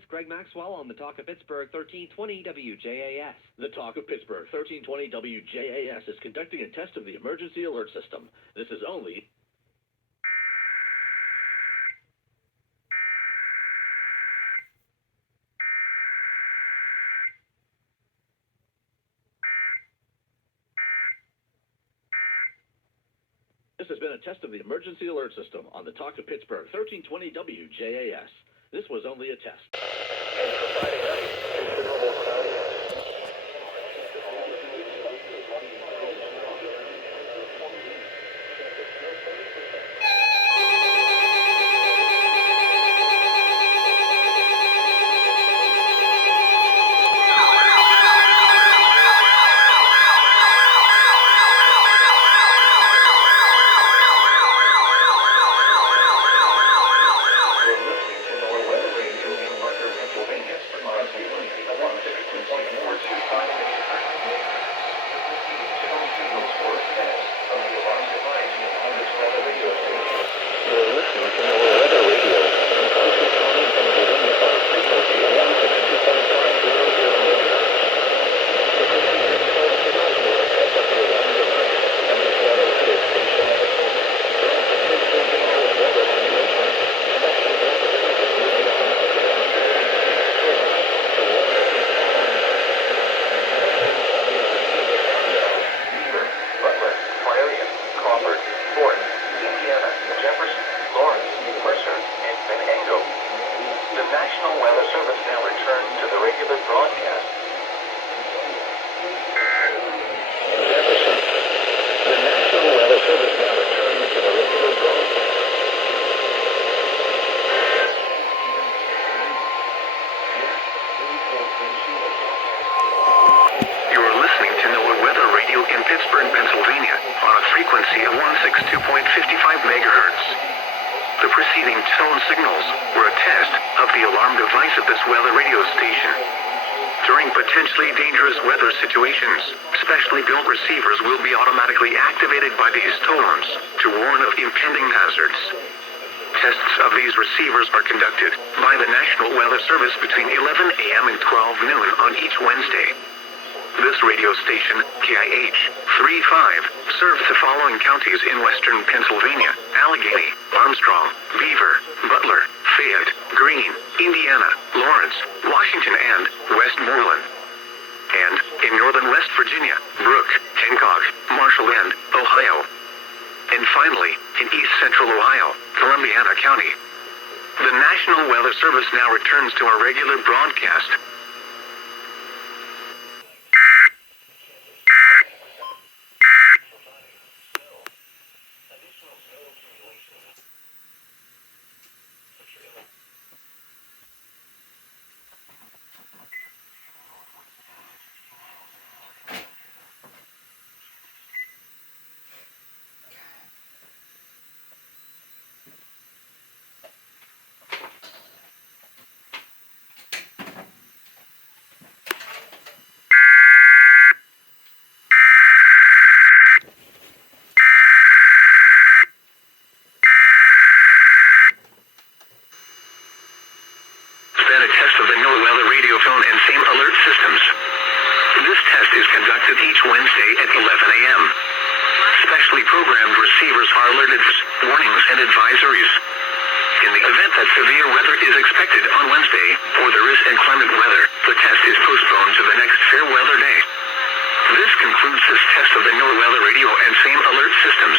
It's Greg Maxwell on the Talk of Pittsburgh, 1320 WJAS. The Talk of Pittsburgh, 1320 WJAS is conducting a test of the emergency alert system. This is only... This has been a test of the emergency alert system on the Talk of Pittsburgh, 1320 WJAS. This was only a test. And for Friday night, considerable cloudiness. Potentially dangerous weather situations, specially built receivers will be automatically activated by these tones to warn of impending hazards. Tests of these receivers are conducted by the National Weather Service between 11 a.m. and 12 noon on each Wednesday. This radio station, KIH 35, serves the following counties in western Pennsylvania: Allegheny, Armstrong, Beaver, Butler, Fayette, Greene, Indiana, Lawrence, Washington, and Westmoreland. And in northern West Virginia, Brooke, Hancock, Marshall, and Ohio. And finally, in east central Ohio, Columbiana County. The National Weather Service now returns to our regular broadcast. Each Wednesday at 11 a.m. Specially programmed receivers are alerted with warnings and advisories. In the event that severe weather is expected on Wednesday, or there is inclement weather, the test is postponed to the next fair weather day. This concludes this test of the NOAA Weather Radio and same alert systems.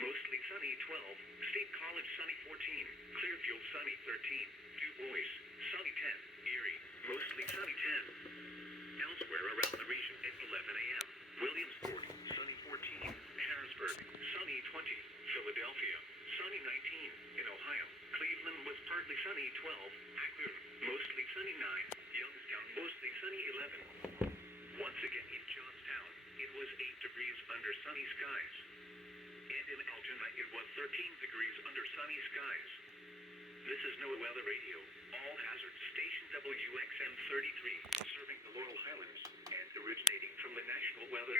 Mostly sunny 12, State College sunny 14, Clearfield sunny 13, Du Bois sunny 10, Erie mostly sunny 10. Elsewhere around the region at 11 a.m. Williamsport sunny 14, Harrisburg sunny 20, Philadelphia sunny 19, in Ohio Cleveland was partly sunny 12, Akron mostly sunny 9, Youngstown mostly sunny 11. Once again in Johnstown, it was 8 degrees under sunny skies. And in Altoona, it was 13 degrees under sunny skies. This is NOAA Weather Radio. All hazards stay WXM-33, serving the Laurel Highlands and originating from the National Weather.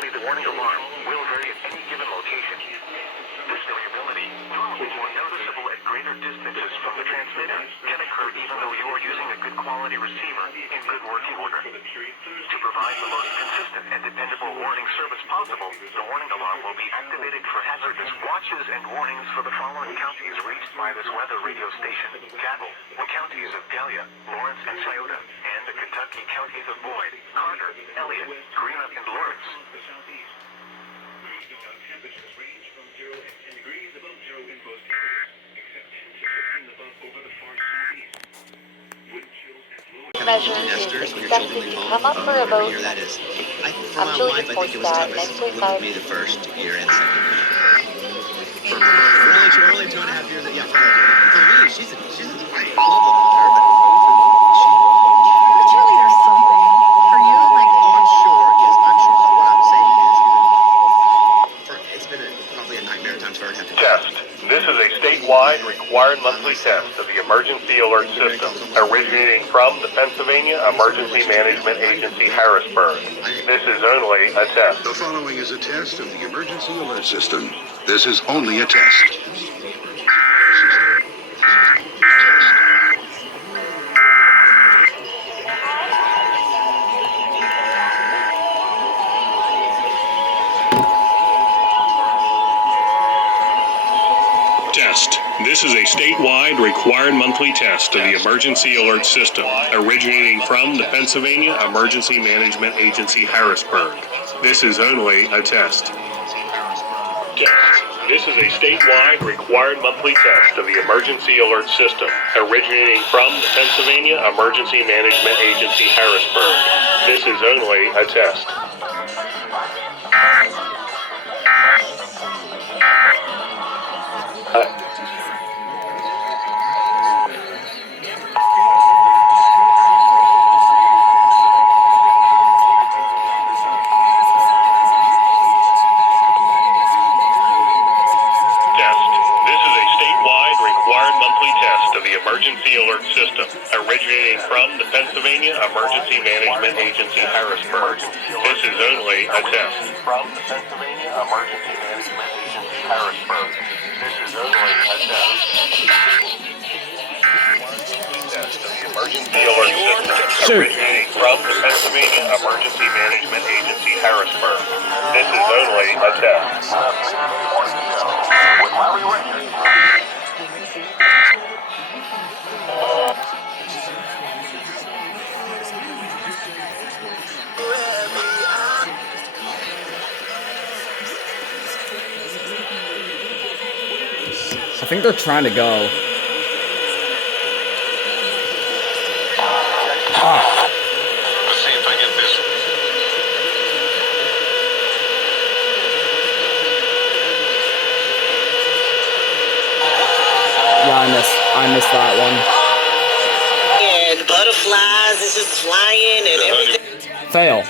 The warning alarm will vary at any given location. This variability, normally more noticeable at greater distances from the transmitter, can occur even though you are using a good quality receiver in good working order. To provide the most consistent and dependable warning service possible, the warning alarm will be activated for hazardous watches and warnings for the following counties reached by this weather radio station: Cabell, the counties of Gallia, Lawrence, and Scioto, and the Kentucky counties of Boyd, Carter, Elliott, Greenup, and Lawrence. Temperatures range from 0 and 10 degrees above 0 in most areas, except 10 to 15 above over the far southeast. Wind chills and low Measure is expected to come up for a vote. That is. For my Absolutely wife, I think it was toughest with me the first year and second year. For we're only 2.5 years. Yeah, for me, she's a great. I love living with her, but But surely there's something for you, like. oh, I'm sure. Yes, I'm sure. But what I'm saying is, it's been probably a nightmare at times for her to have to Test. This is a statewide required monthly test of the Emergency Alert System, originating from the Pennsylvania Emergency Management Agency, Harrisburg. This is only a test. The following is a test of the Emergency Alert System. This is only a test. Test. This is a statewide required monthly test of the Emergency Alert System, originating from the Pennsylvania Emergency Management Agency, Harrisburg. This is only a test. Test. This is a statewide required monthly test of the Emergency Alert System, originating from the Pennsylvania Emergency Management Agency, Harrisburg. This is only a test. Emergency Alert System, originating from the Pennsylvania Emergency Management Agency, Harrisburg. This is only a test. From the Pennsylvania Emergency Management Agency, Harrisburg. This is only a test. Test of the Emergency Alert System, originating from the Pennsylvania Emergency Management Agency, Harrisburg. This is only a test. With Larry Richards. I think they're trying to go. Let's see if I get this. Yeah, I missed that one. And butterflies is just flying and everything. Fail.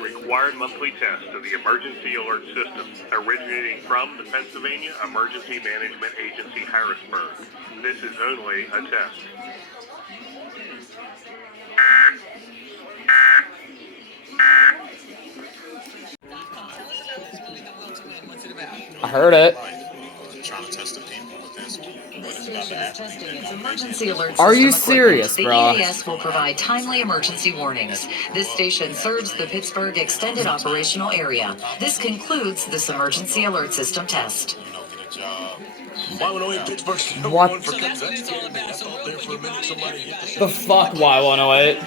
Required monthly test of the emergency alert system originating from the Pennsylvania Emergency Management Agency, Harrisburg. This is only a test. I heard it. Trying to test the people with this. This station is testing its emergency alert Are you system serious, equipment. bro? The EAS will provide timely emergency warnings. This station serves the Pittsburgh Extended Operational Area. This concludes this emergency alert system test. Get a job. Y108 Pittsburgh's number What one for cuts. That scared me. I thought there for a minute somebody hit the fuck, Y108?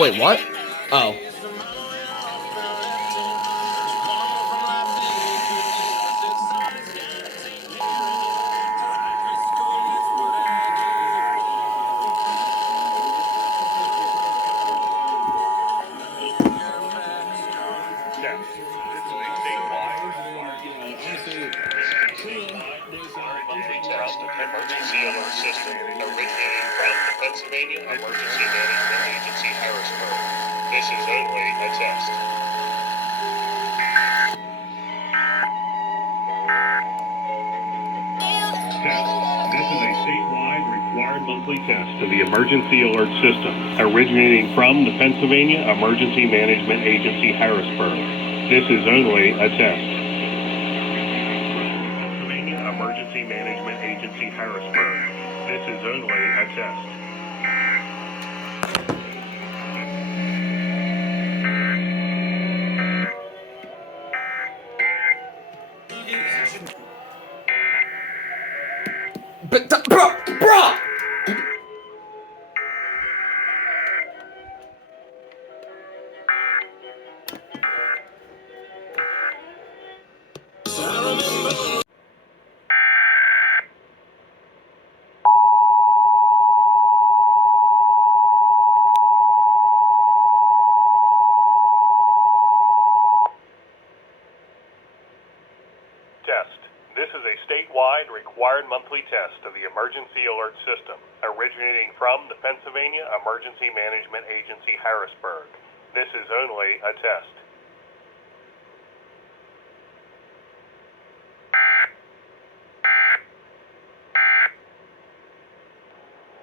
Wait, what? Oh. Emergency alert system originating from the Pennsylvania Emergency Management Agency, Harrisburg. This is only a test. This is a statewide required monthly test of the emergency alert system originating from the Pennsylvania Emergency Management Agency, Harrisburg. This is only a test. Pennsylvania Emergency Management Agency, Harrisburg. This is only a test. But, bro! Test. This is a statewide required monthly test of the emergency alert system originating from the Pennsylvania Emergency Management Agency, Harrisburg. This is only a test.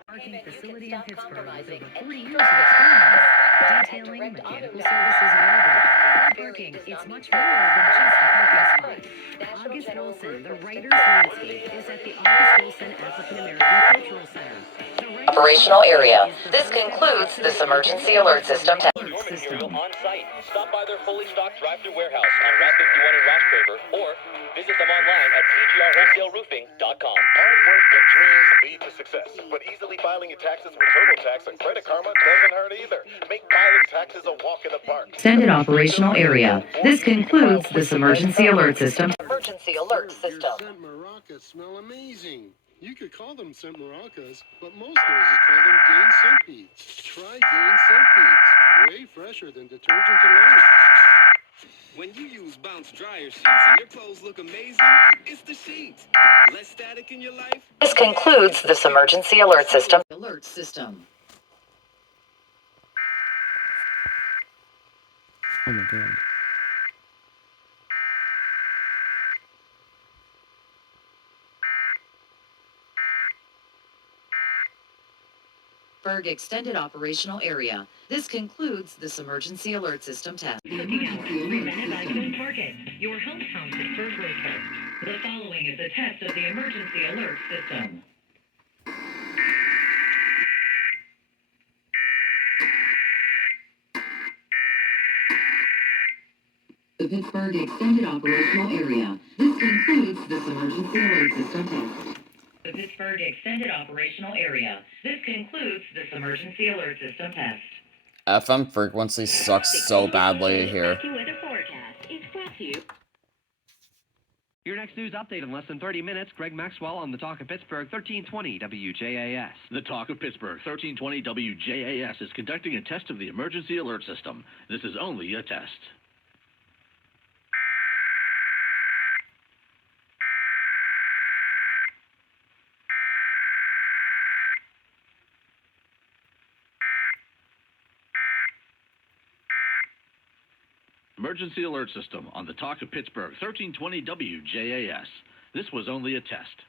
Parking facility in Pittsburgh with over 40 years of experience, detailing mechanical services available. Car parking, it's much more than just a parking spot. August Wilson, the Writer's Landscape, is at the August Wilson African American Cultural Center. Operational area. This concludes this emergency alert system test. On site. Stop by their fully stocked drive-through warehouse on Route 51 in Ross Draper, or visit them online at cgrwholesaleroofing.com. Hard work and dreams lead to success, but easily filing your taxes with TurboTax and Credit Karma doesn't hurt either. Make filing taxes a walk in the park. Extended operational area. This concludes this emergency alert system. Emergency alert system. Scent maracas smell amazing. You could call them scent maracas, but most noses call them Gain Scent Beads. Try Gain Scent Beads. Way fresher than detergent alone. When you use Bounce dryer sheets and your clothes look amazing, it's the sheets. Less static in your life. This concludes this emergency alert system. Alert system. Oh my god. Pittsburgh Extended Operational Area. This concludes this emergency alert system test. Working hours presented by Twin Target, your hometown Pittsburgh grocer. The following is a test of the emergency alert system. The Pittsburgh Extended Operational Area. This concludes this emergency alert system test. The Pittsburgh Extended Operational Area. This concludes this emergency alert system test. FM frequency sucks so badly here. Weather forecast is brought to you. Your next news update in less than 30 minutes. Greg Maxwell on the Talk of Pittsburgh, 1320 WJAS. The Talk of Pittsburgh, 1320 WJAS, is conducting a test of the emergency alert system. This is only a test. emergency alert system on the Talk of Pittsburgh, 1320 WJAS. This was only a test.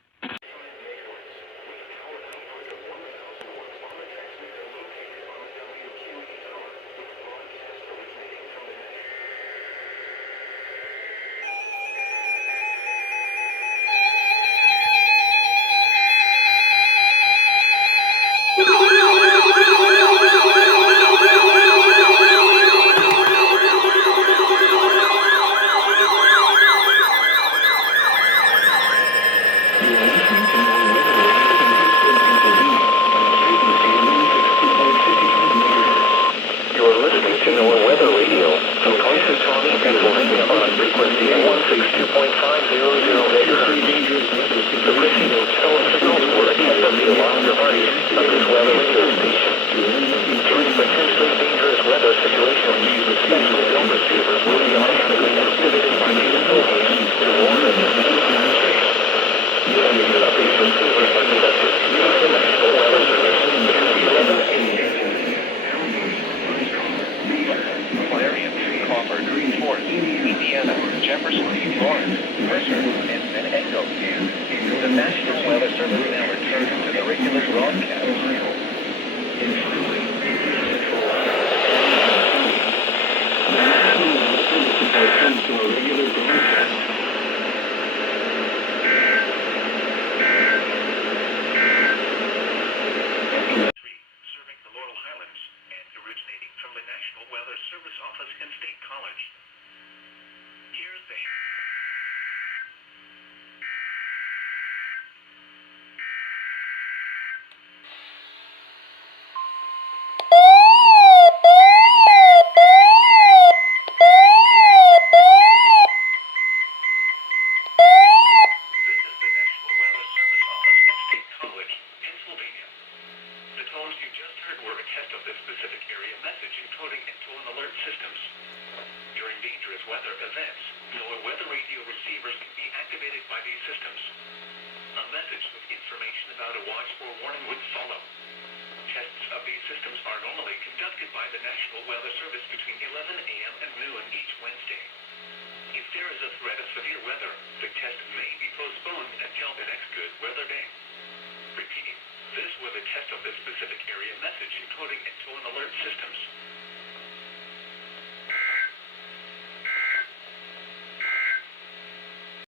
This was a test of the specific area message encoding into an alert systems.